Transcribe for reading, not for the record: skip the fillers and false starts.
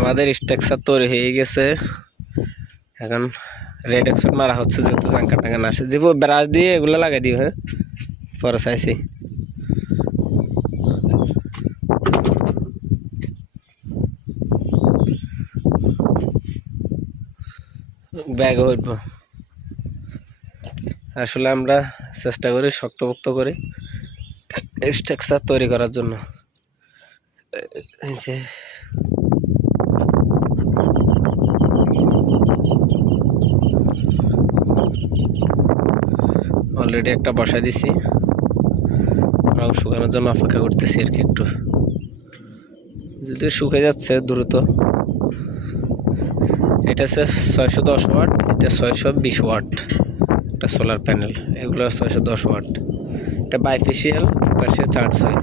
আমাদের স্ট্রাকচার তৈরি হয়ে গেছে। এখন রেড এক্সট মারা হচ্ছে যেহেতু জাঙ্কা টাঙ্কা না আসে। যে ব্রাশ দিয়ে এগুলো লাগাই দিও। হ্যাঁ, পরে চাইছি ব্যাগ হইব। আসলে আমরা চেষ্টা করি শক্তপোক্ত করে স্ট্রাকচার তৈরি করার জন্য। অলরেডি একটা বসাই দিছি, ওরাও শুকানোর জন্য অপেক্ষা করতেছি আর কি। একটু যদি শুকিয়ে যাচ্ছে দ্রুত। এটা হচ্ছে 610 ওয়াট, এটা 620 ওয়াট একটা সোলার প্যানেল। এগুলো 610 ওয়াট। এটা বাইফেশিয়াল, পাশে চার্জ হয়।